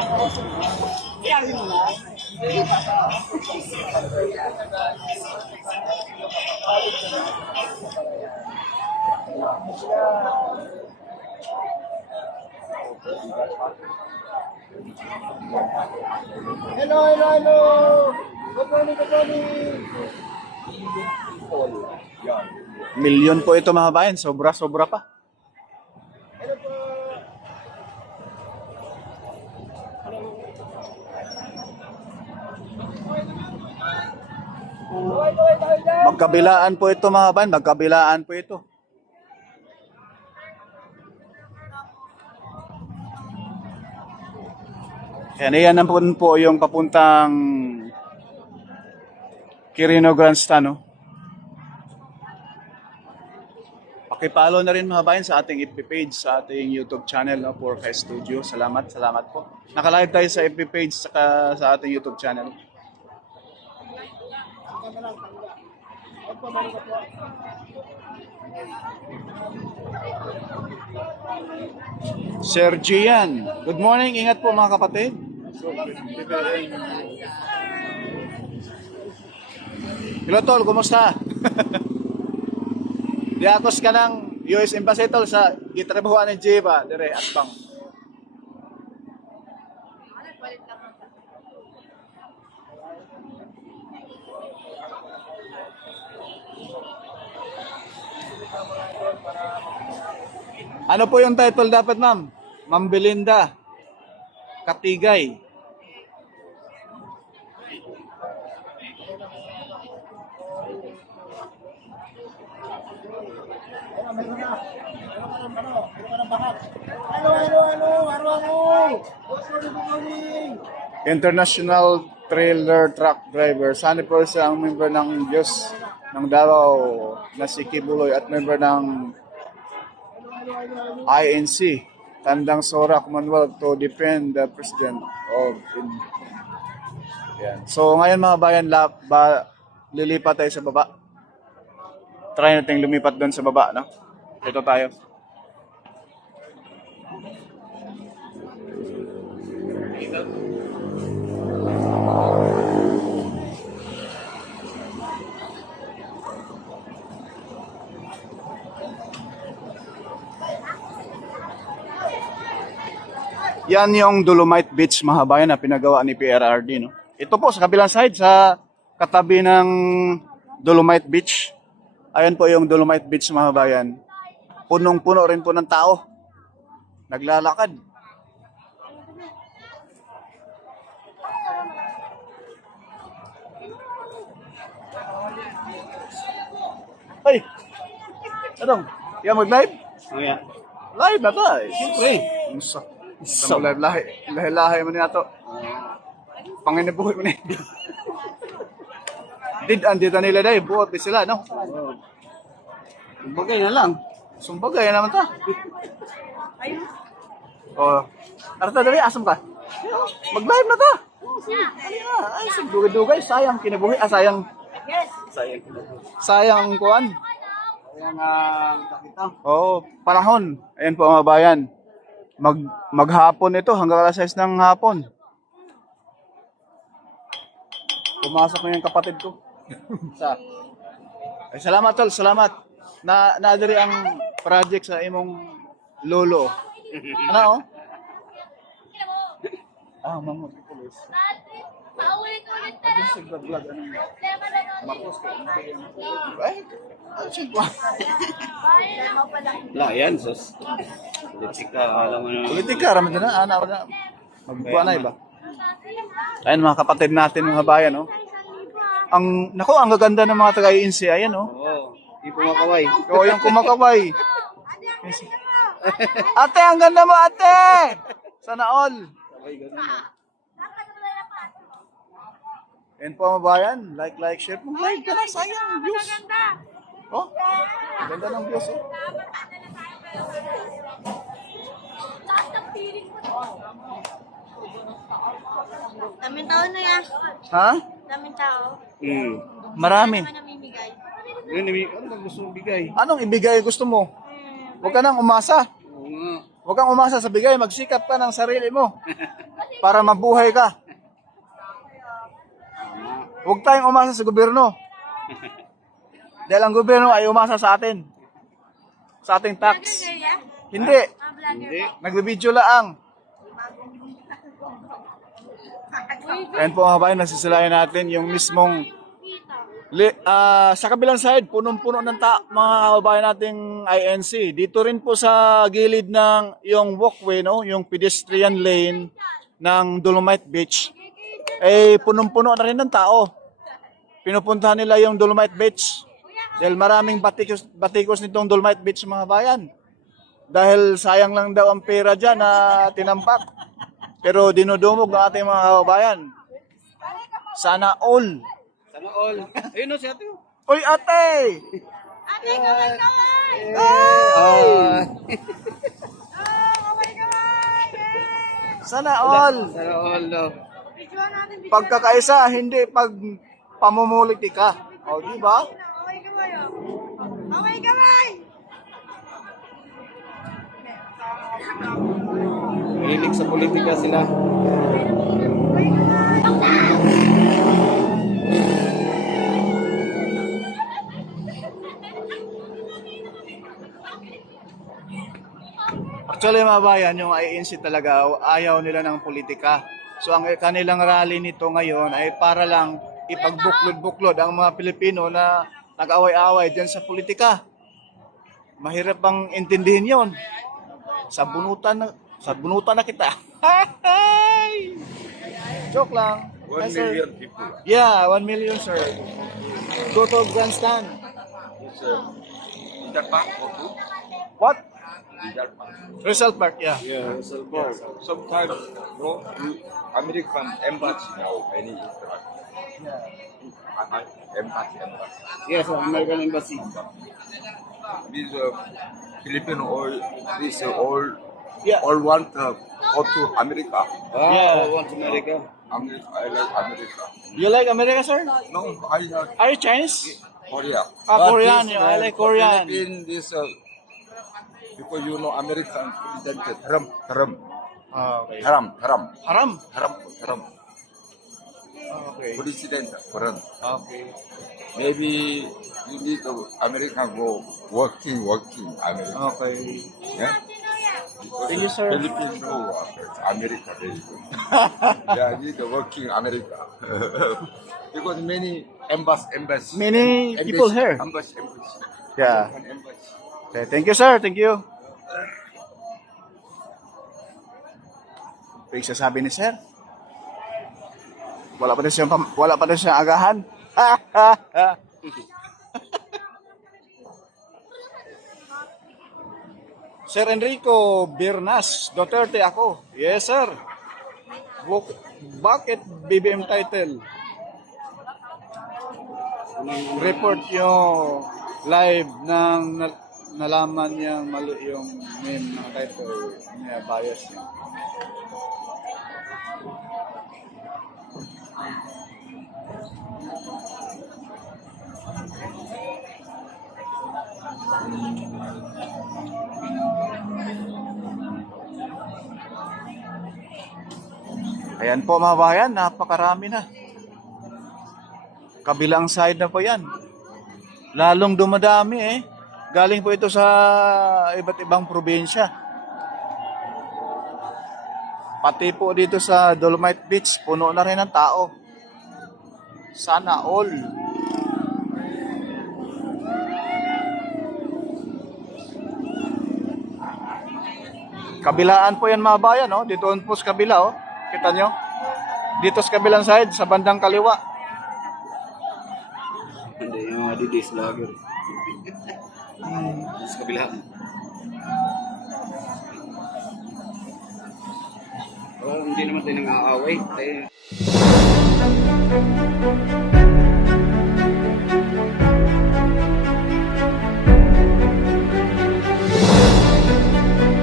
Hello, hello, hello. Good morning, good morning. Milyon po ito mga kabayan, sobra-sobra pa. Hello po. Magkabilaan po ito mga kabayan, magkabilaan po ito. Yan naman po yung papuntang Quirino Grandstand, no? Pakipollow na rin mga kabayan sa ating FB page, sa ating YouTube channel, no, for Kai Studio. Salamat po. Naka-live tayo sa FB page saka sa ating YouTube channel. Sir Gian, good morning. Ingat po mga kapatid. Hello tol, kumusta? Diakos ka ng US Embassy tol sa gitrabahoan ni Jeba, dire at bang. Ano po yung title dapat, ma'am? Ma'am Belinda Katigay. International trailer truck driver. Sana po siya ang member ng Diyos ng Davao na si Kibuloy at member ng INC, Tandang Sora Commonwealth to defend the President of India. Yan. So ngayon mga bayan, lilipat tayo sa baba. Try natin lumipat doon sa baba, no? Ito tayo. Yan yung Dolomite Beach mga bayan na pinagawa ni PRRD, no? Ito po sa kabilang side, sa katabi ng Dolomite Beach. Ayan po yung Dolomite Beach mga bayan. Punong-puno rin po ng tao. Naglalakad. Ay! Anong? Yan mag-live? Oh, yeah. Live na to eh. Siyempre. So, lahi-lahi mo niya to. Panginabuhi mo niya. Andito nila dahil, buot din sila, no? Bagay na lang. Sumbagay naman ta. Oh, arta dali, asam ka? Mag-live na ta. Ay, dugay-dugay, sayang kinabuhi. Sayang kuan. Ayan nakita. Oo, panahon. Ayan po mga bayan. Maghapon ito, hanggang alas 6 ng hapon. Pumasok na yung kapatid ko. Ay, salamat tol, salamat. Naadiri ang project sa imong lolo. Ano oh? Mamot ko pulis. Paulit-ulit na Ano lang. sa vlog ano? Problema na natin. Marcos ko. Ay, ano siya ba? Wala, yan. Sus. Politika, alam mo na. Politika, raman na, ana na. Magbuwa na iba. Ayun mga kapatid natin mga bayan, no? Ang gaganda ng mga taga-INC, ayan, no? Oo. Di kumakaway. Oo, yung kumakaway. Ate, ang ganda mo, ate! Sana all. Yan po mga bayan, like, share. Mag-like ka na, sayang, views. Oh, ganda ng views, oh. Daming tao na yan. Ha? Daming tao. Marami. Ano namimigay? Ano gusto mong bigay? Anong ibigay gusto mo? Huwag ka nang umasa. Oo nga. Huwag kang umasa sa bigay, magsikap ka ng sarili mo. para mabuhay ka. Huwag tayong umasa sa gobyerno. Dahil ang gobyerno ay umasa sa atin. Sa ating tax. Hindi. Hindi. Nagbibideo laang. Ayan po mga kabayan, nasisilayan natin yung mismong sa kabilang side, punong-puno ng mga kababayan nating INC. Dito rin po sa gilid ng yung walkway, no, yung pedestrian lane ng Dolomite Beach, eh punong-puno na rin ng tao. Pinupuntahan nila yung Dolomite Beach dahil maraming batikos nitong Dolomite Beach mga bayan. Dahil sayang lang daw ang pera dyan na tinampak. Pero dinudumog ng ating mga kababayan. Sana all. Sana all. Ayun o si ate. Uy ate! Ate, kaway-kaway! Sana all. Sana all. No. Videoan natin, videoan. Pagkakaisa, hindi pag pamumulitik ka. O, di ba? Kaway-kaway, oh. Kaway-kaway! Mahilig sa politika sila. Actually mga bayan, yung INC talaga, ayaw nila ng politika. So ang kanilang rally nito ngayon ay para lang ipagbuklod-buklod ang mga Pilipino na nag-away-away dyan sa politika. Mahirap bang intindihin yon? Sabunutan na kita. Joke lang. 1 Yes, sir. million people. Yeah, 1 million, sir. Go to grandstand. It's Leader Park or two? What? Leader Park. Result Park, yeah. Yeah, so far. Sometimes, no, American embassy now, many Israel. Embassy. Yes, American Embassy. These Filipino all, this Yeah. all want go to America. Ah, Yeah. all want America. America, I like America. You like America, sir? No, I like Are you Chinese? Korea. Ah, Korean, this, yeah, I like Korean. Philippine, this, because you know American president, Trump. Okay. Haram. Haram? Okay. President, Trump. Okay. Maybe you need to American go working America. Okay. Yeah? Thank you, sir. Philippines no America very good. Yeah, need to working America. Because many embassy. Many people here. Embassy. Yeah. American embassy. Okay, thank you, sir. Thank you. Yung sasabi ni sir. Wala pa na siyang agahan. Sir Enrico Bernas, Duterte ako. Yes, sir. Bakit BBM title? Report yung live ng nalaman niyang mali yung name ng title niya, bias niya. Ayan po mga bayan, napakarami na. Kabilang side na po yan. Lalong dumadami eh. Galing po ito sa iba't ibang probinsya. Pati po dito sa Dolomite Beach, puno na rin ng tao. Sana all. Kabilaan po yan mga bayan, oh. Dito po sa kabila, oh. Kita nyo? Dito sa kabilang side, sa bandang kaliwa. Hindi, yung mga didis vlogger. Sa kabila. Well, hindi naman tayo nang aaway.